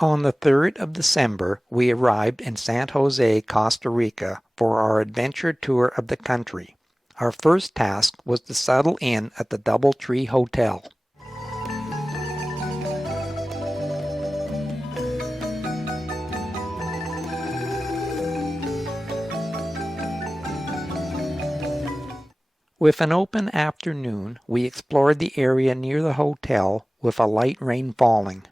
On the 3rd of December, we arrived in San Jose, Costa Rica for our adventure tour of the country. Our first task was to settle in at the DoubleTree Hotel. With an open afternoon, we explored the area near the hotel with a light rain falling.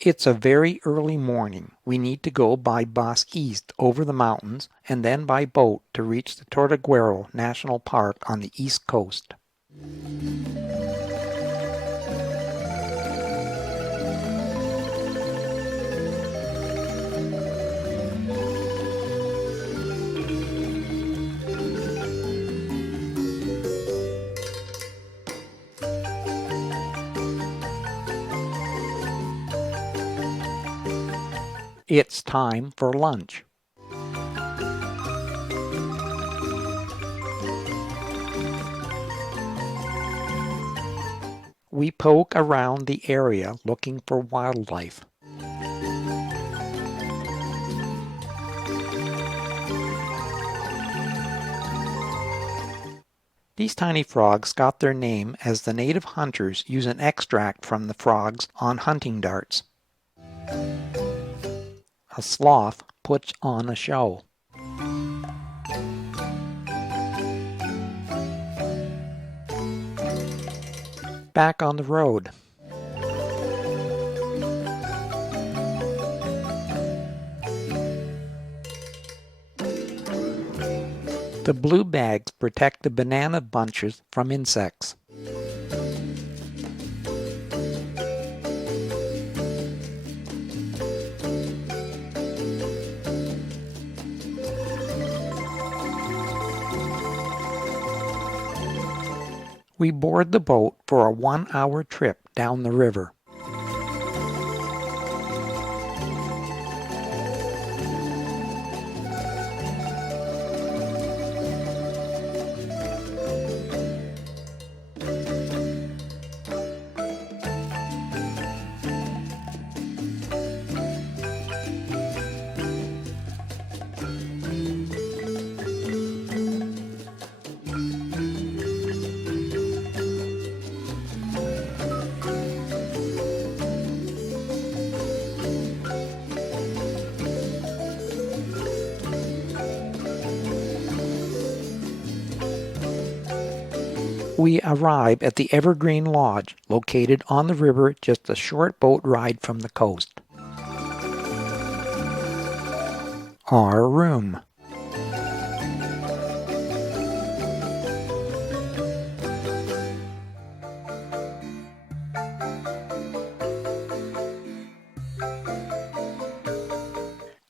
It's a very early morning. We need to go by bus east over the mountains and then by boat to reach the Tortuguero National Park on the east coast. It's time for lunch. We poke around the area looking for wildlife. These tiny frogs got their name as the native hunters use an extract from the frogs on hunting darts. A sloth puts on a show. Back on the road. The blue bags protect the banana bunches from insects. We board the boat for a 1-hour trip down the river. We arrive at the Evergreen Lodge, located on the river just a short boat ride from the coast. Our room.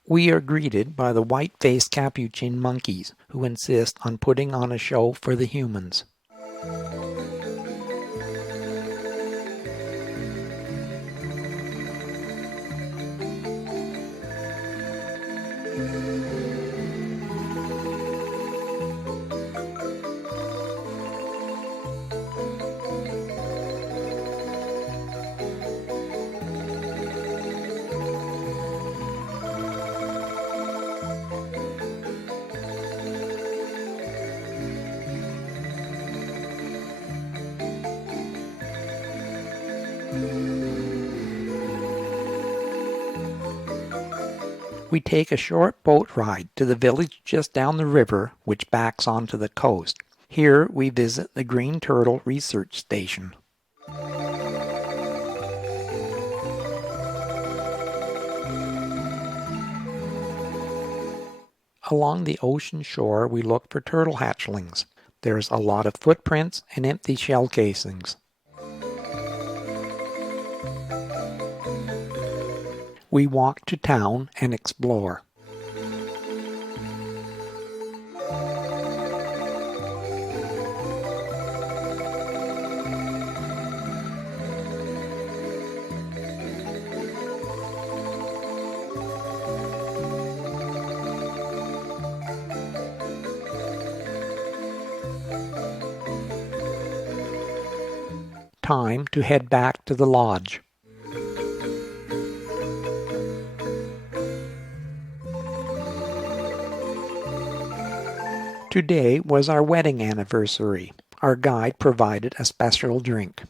We are greeted by the white-faced capuchin monkeys, who insist on putting on a show for the humans. We take a short boat ride to the village just down the river, which backs onto the coast. Here we visit the Green Turtle Research Station. Along the ocean shore, we look for turtle hatchlings. There's a lot of footprints and empty shell casings. We walk to town and explore. Time to head back to the lodge. Today was our wedding anniversary. Our guide provided a special drink.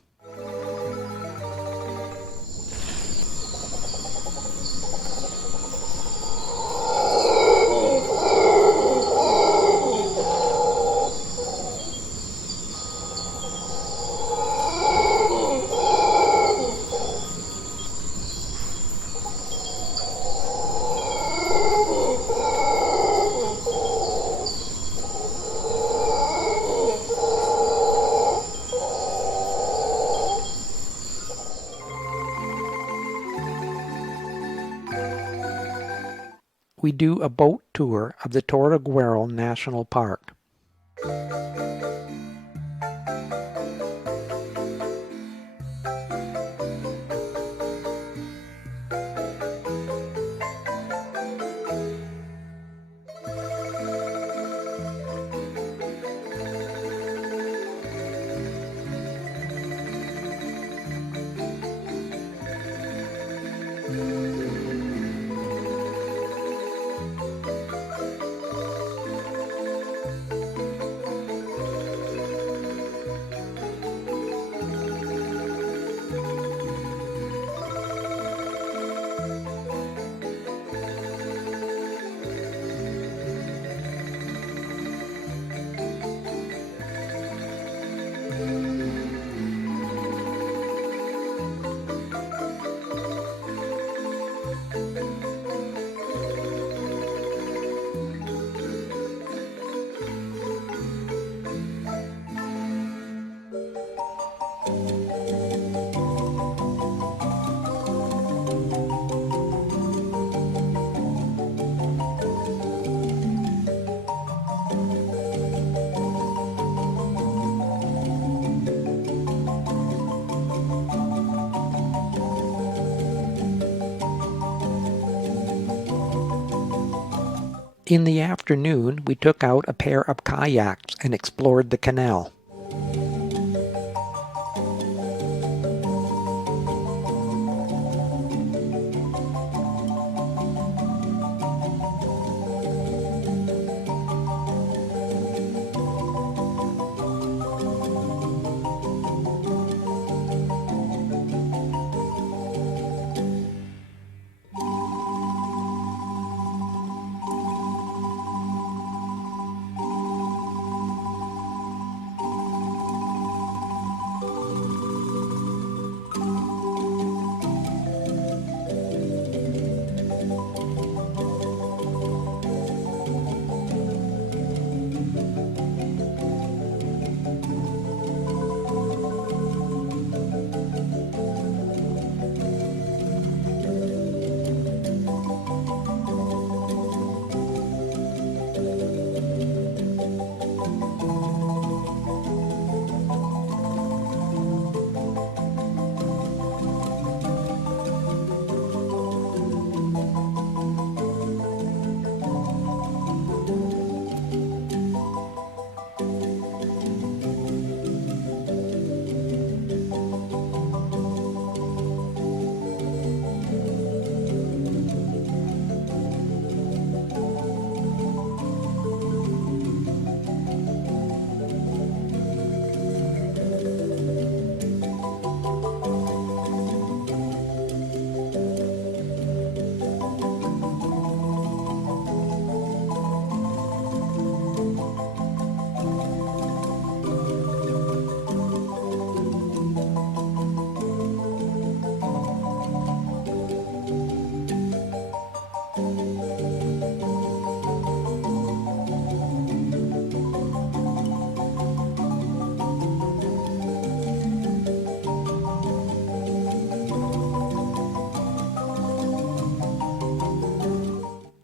We do a boat tour of the Tortuguero National Park. In the afternoon, we took out a pair of kayaks and explored the canal.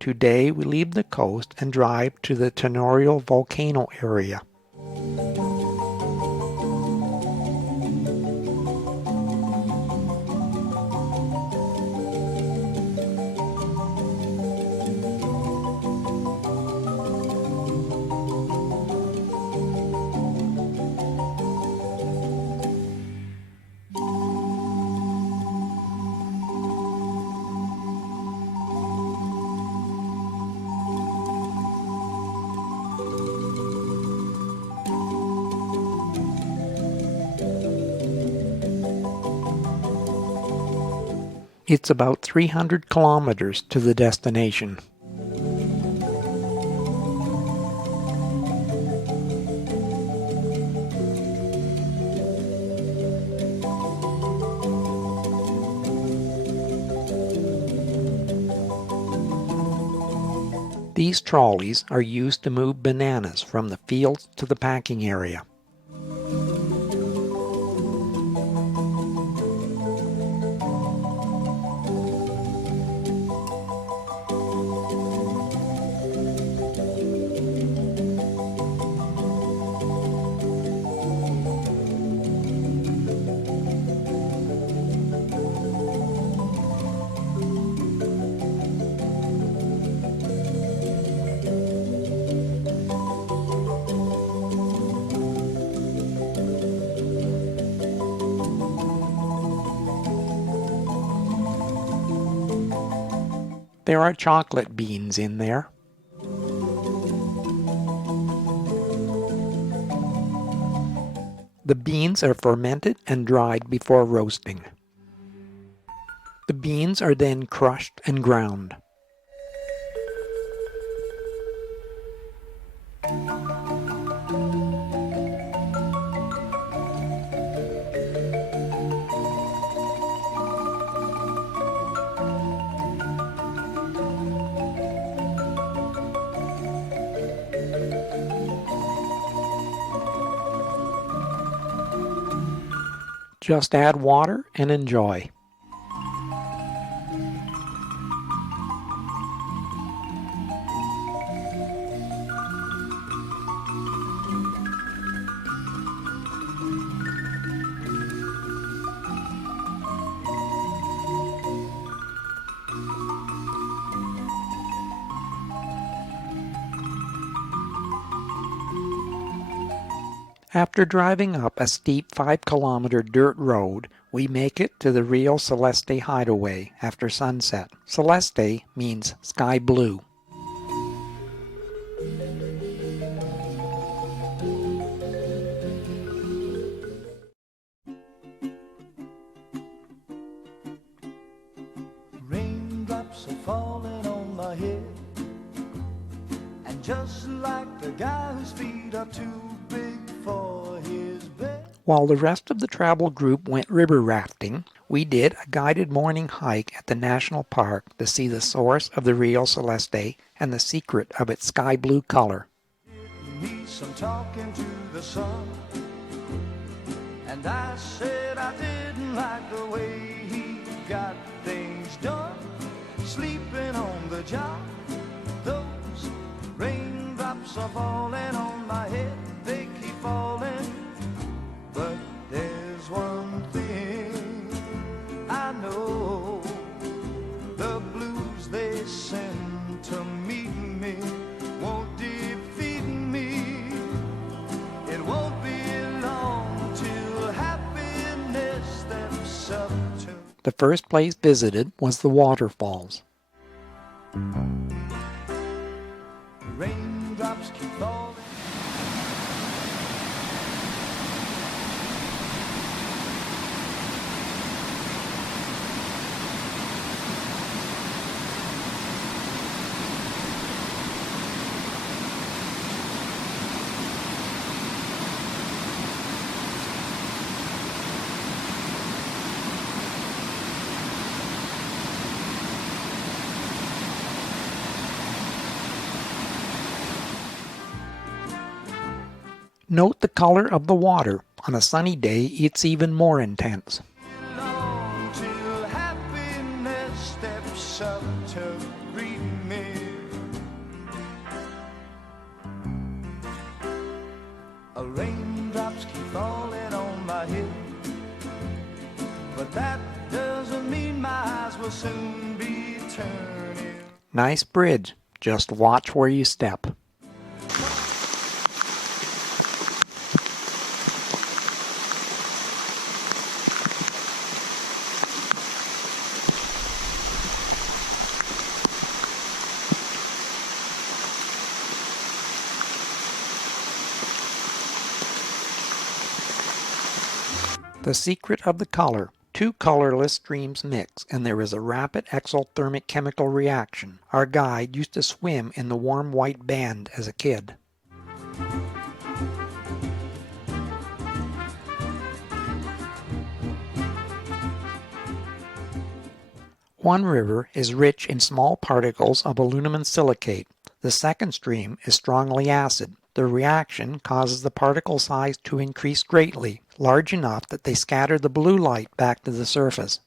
Today we leave the coast and drive to the Tenorio volcano area. It's about 300 kilometers to the destination. These trolleys are used to move bananas from the fields to the packing area. There are chocolate beans in there. The beans are fermented and dried before roasting. The beans are then crushed and ground. Just add water and enjoy. After driving up a steep 5-kilometer dirt road, we make it to the Rio Celeste hideaway after sunset. Celeste means sky blue. Raindrops are falling on my head, and just like the guy whose feet are too big for his bed. While the rest of the travel group went river rafting, we did a guided morning hike at the national park to see the source of the Rio Celeste and the secret of its sky blue color. Need some talking to the sun, and I said I didn't like the way he got things done, sleeping on the job. Those raindrops are falling on my head, they keep falling. But there's one thing I know, the blues they send to meet me won't defeat me. It won't be long till happiness steps up to. The first place visited was the waterfalls. Raindrops keep falling. Note the color of the water. On a sunny day, it's even more intense. Long till happiness steps up to greet me. Raindrops keep falling on my head, but that doesn't mean my eyes will soon be turning. Nice bridge. Just watch where you step. The secret of the color. Two colorless streams mix, and there is a rapid exothermic chemical reaction. Our guide used to swim in the warm white band as a kid. One river is rich in small particles of aluminum silicate. The second stream is strongly acid. The reaction causes the particle size to increase greatly, large enough that they scatter the blue light back to the surface.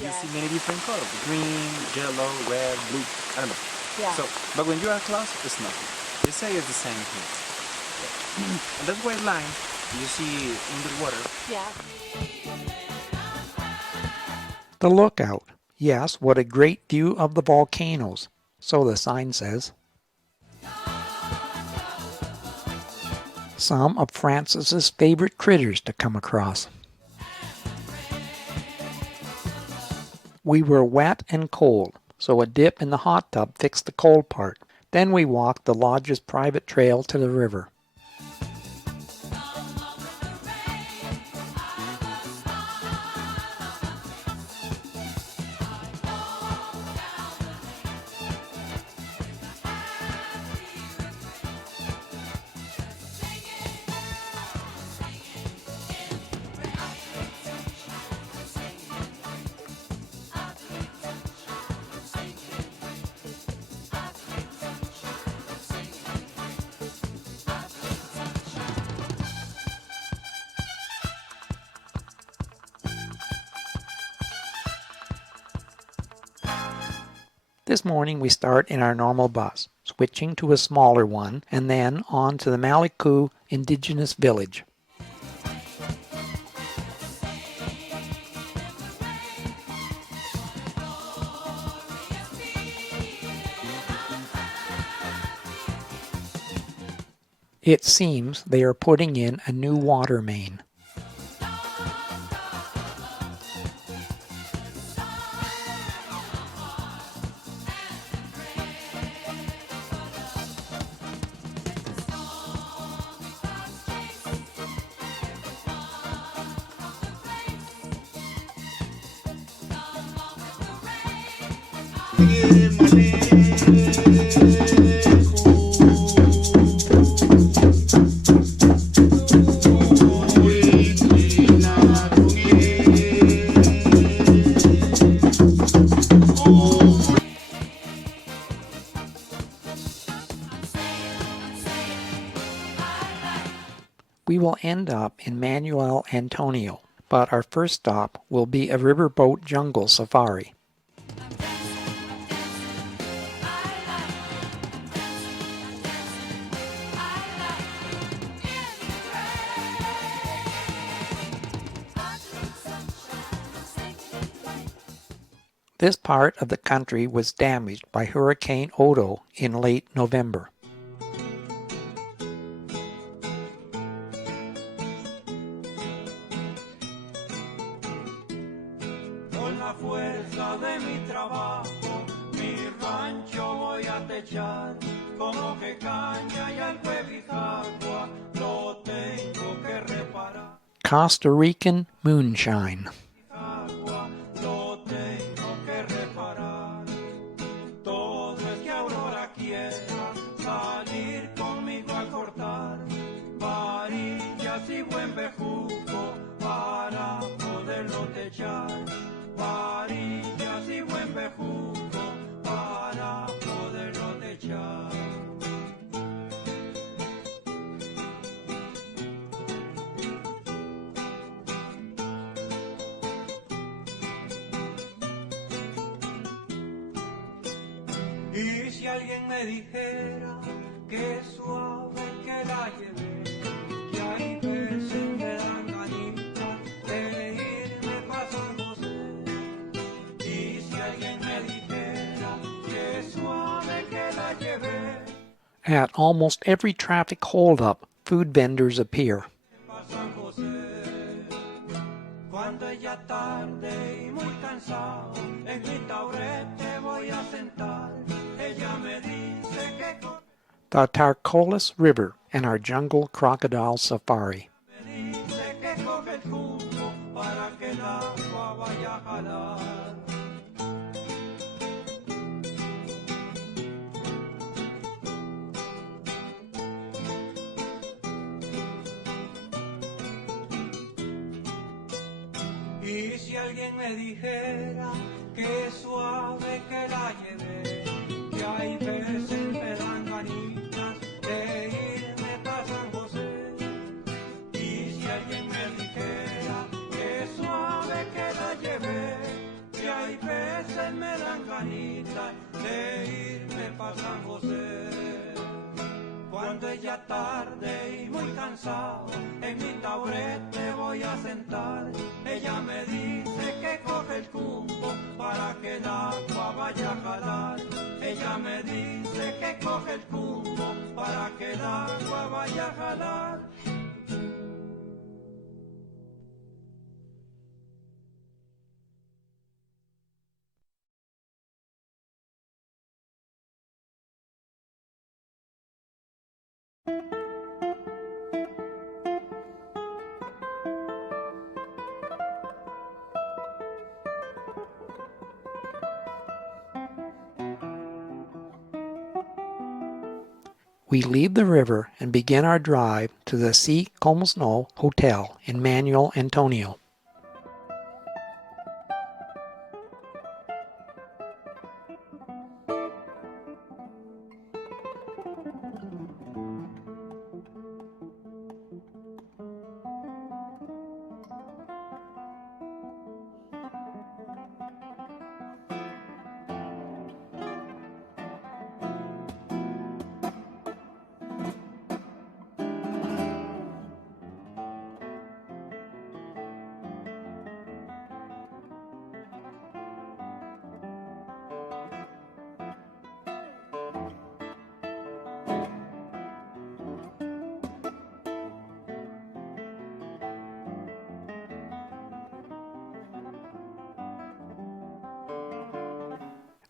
You see many different colors: green, yellow, red, blue. I don't know. Yeah. So, but when you are close, it's nothing. They say it's the same thing. And that white line you see in the water. Yeah. The lookout. Yes, what a great view of the volcanoes. So the sign says. Some of Francis's favorite critters to come across. We were wet and cold, so a dip in the hot tub fixed the cold part. Then we walked the lodge's private trail to the river. This morning we start in our normal bus, switching to a smaller one, and then on to the Maliku Indigenous Village. It seems they are putting in a new water main. We will end up in Manuel Antonio, but our first stop will be a riverboat jungle safari. This part of the country was damaged by Hurricane Odo in late November. Con la fuerza de mi trabajo, mi rancho voy a techar, como que caña y algo de bijagua, lo tengo que reparar. Costa Rican moonshine. Lo tengo que reparar. Todo es que Aurora quiera salir conmigo a cortar varillas y buen bejuco para poderlo techar. Varillas y buen bejuco para poderlo techar. Y si alguien me dijera que suave que la llevé, que hay veces me dan ganitas de irme pa' San José. Y si alguien me dijera que suave que la llevé, At almost every traffic holdup, food vendors appear. pa' San José. Cuando es ya tarde y muy cansado, en mi taburete voy a sentar. Ella me dice que The Tarcolis River and our jungle crocodile safari. me dice que coge el cubo para que el agua vaya a jalar. Y si alguien me dijera que suave que la llevé, que hay veces me dan ganitas de irme pa' San José. Y si alguien me dijera que suave que la llevé, que hay veces me dan ganitas de irme pa' San José. Cuando es ya tarde y muy cansado, en mi taburete voy a sentar. Ella me dice que coge el cubo para que el agua vaya a jalar. Ella me dice que coge el cubo para que el agua vaya a jalar. We leave the river and begin our drive to the Si Como No Hotel in Manuel Antonio.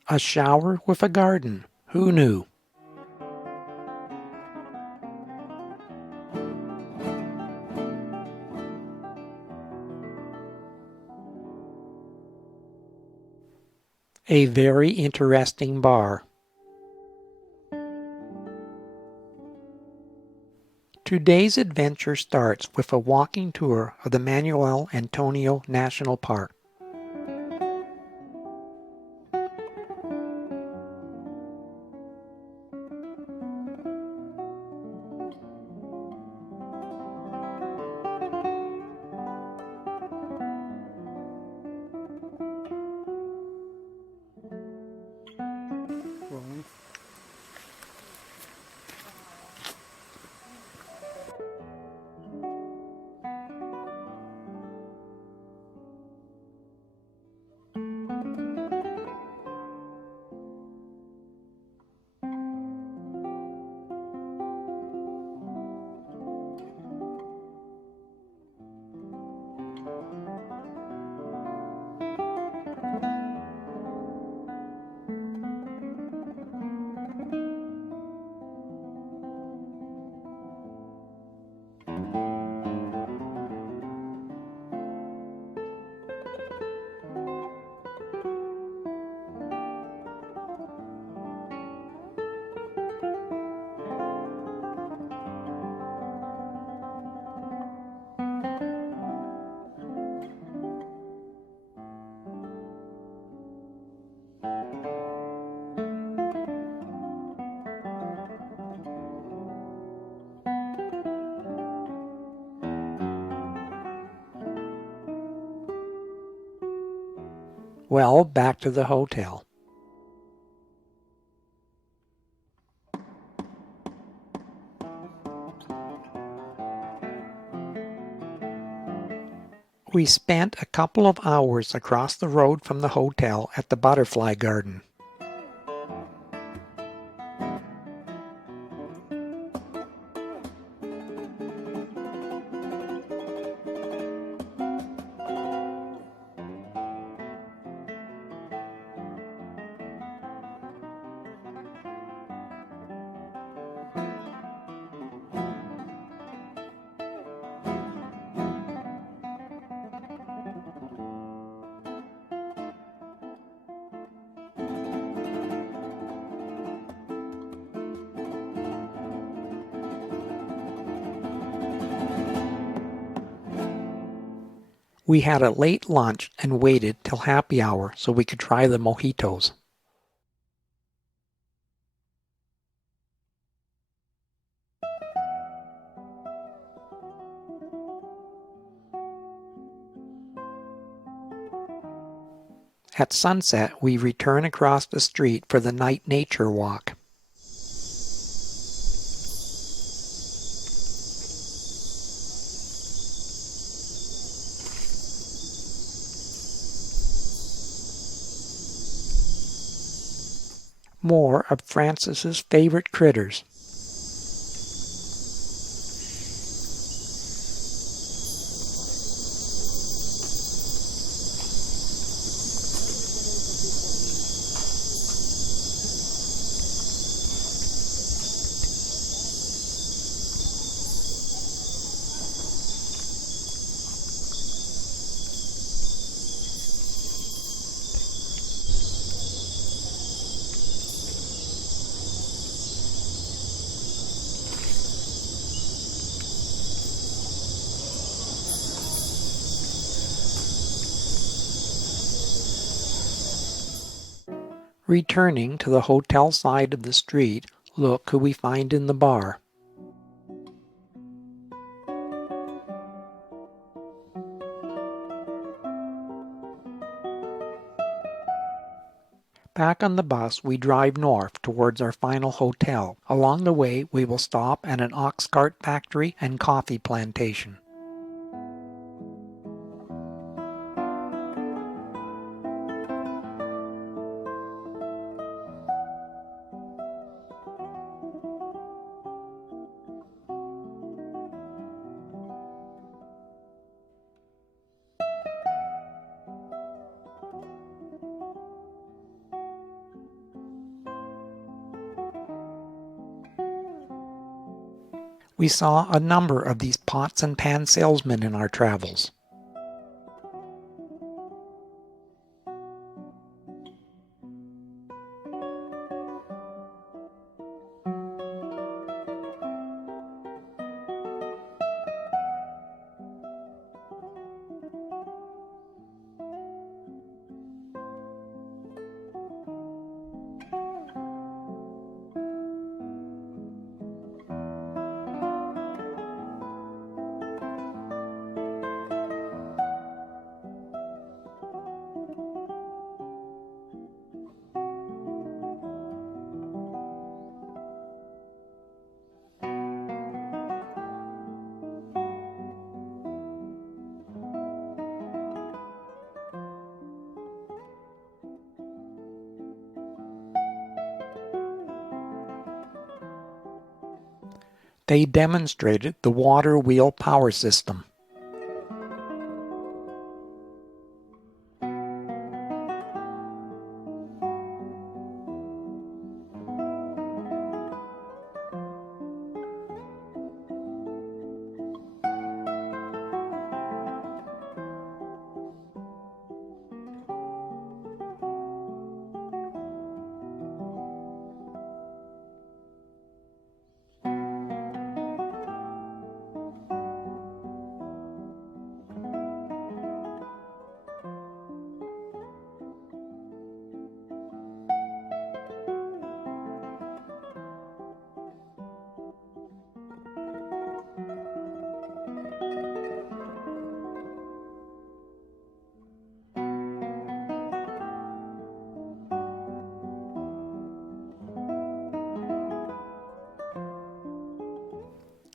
A shower with a garden. Who knew? A very interesting bar. Today's adventure starts with a walking tour of the Manuel Antonio National Park. Well, back to the hotel. We spent a couple of hours across the road from the hotel at the butterfly garden. We had a late lunch and waited till happy hour so we could try the mojitos. At sunset, we return across the street for the night nature walk. More of Francis's favorite critters. Returning to the hotel side of the street, look who we find in the bar. Back on the bus, we drive north towards our final hotel. Along the way, we will stop at an ox cart factory and coffee plantation. We saw a number of these pots and pan salesmen in our travels. They demonstrated the water wheel power system.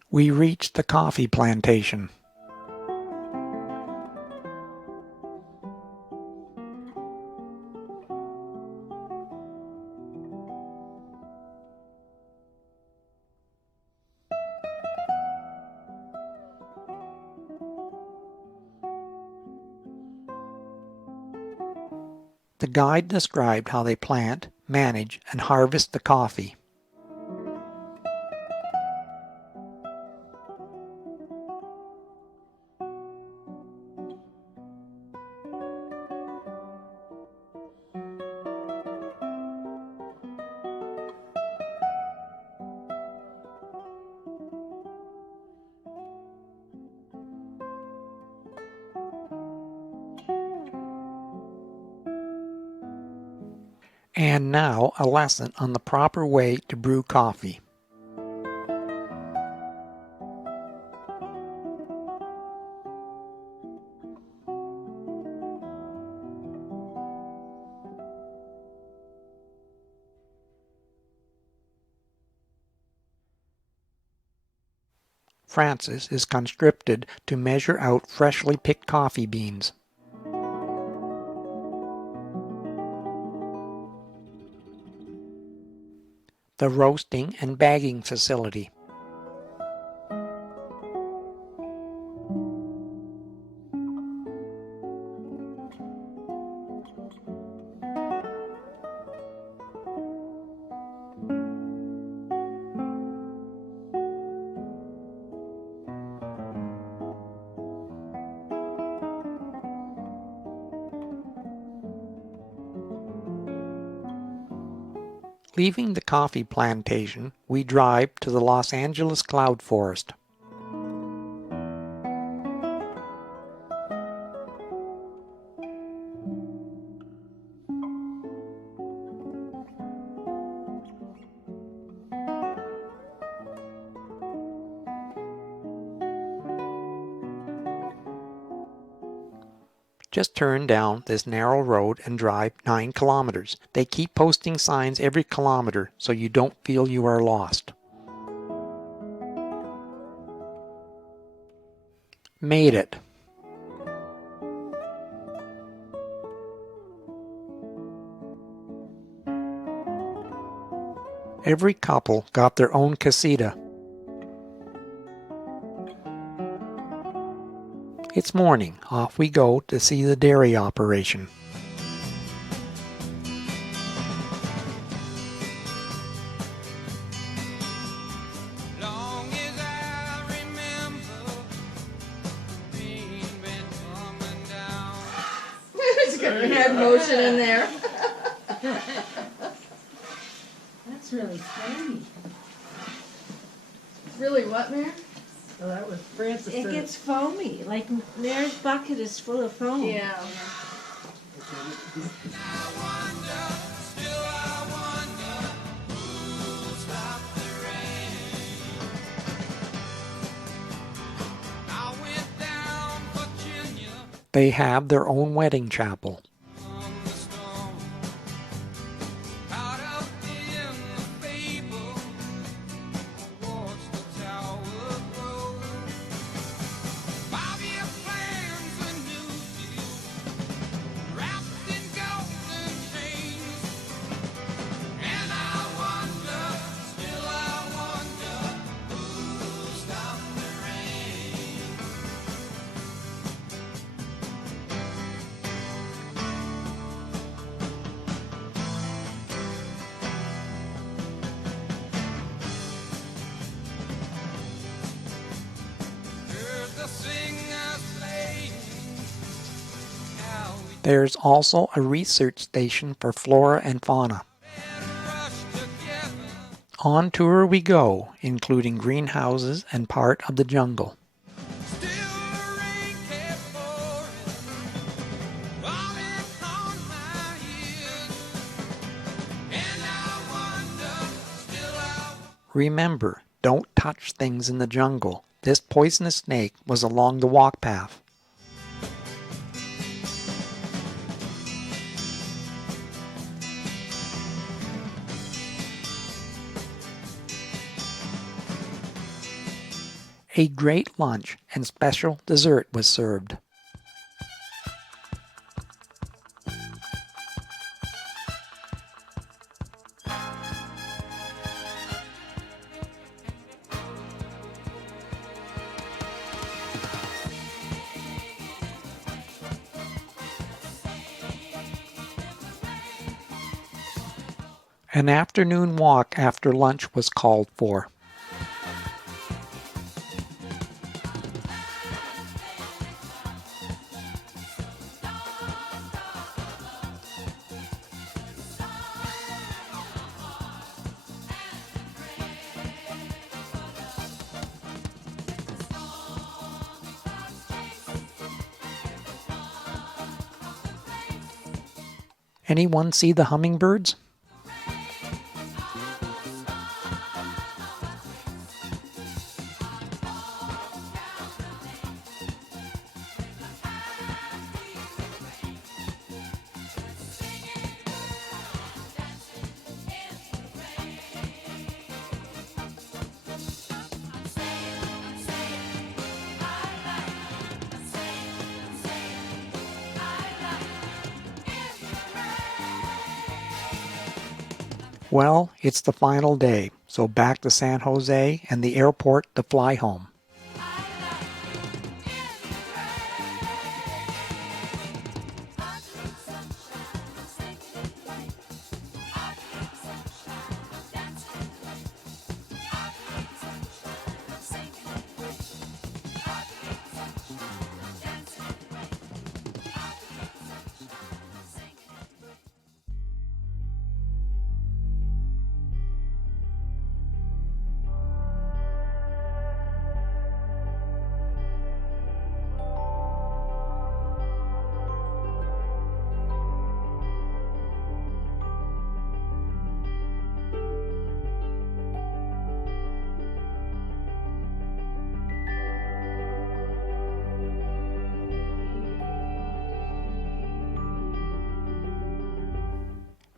We reached the coffee plantation. The guide described how they plant, manage, and harvest the coffee. And now a lesson on the proper way to brew coffee. Francis is conscripted to measure out freshly picked coffee beans. The roasting and bagging facility. Leaving the coffee plantation, we drive to the Los Angeles cloud forest. Just turn down this narrow road and drive 9 kilometers. They keep posting signs every kilometer so you don't feel you are lost. Made it. Every couple got their own casita. It's morning. Off we go to see the dairy operation. Long as I remember, rain been coming down. It's got a head motion in there. That's really funny. It's really what, Mary? Well, that was Francis. It gets foamy, like Mary's bucket is full of foam. Yeah. They have their own wedding chapel. There's also a research station for flora and fauna. On tour we go, including greenhouses and part of the jungle. Remember, don't touch things in the jungle. This poisonous snake was along the walk path. A great lunch and special dessert was served. An afternoon walk after lunch was called for. Anyone see the hummingbirds? Well, it's the final day, so back to San Jose and the airport to fly home.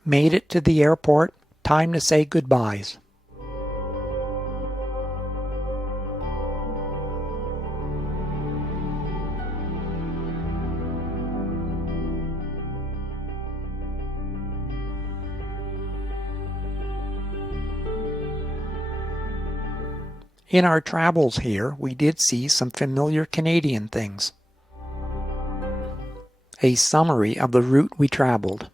Made it to the airport. Time to say goodbyes. In our travels here, we did see some familiar Canadian things. A summary of the route we traveled.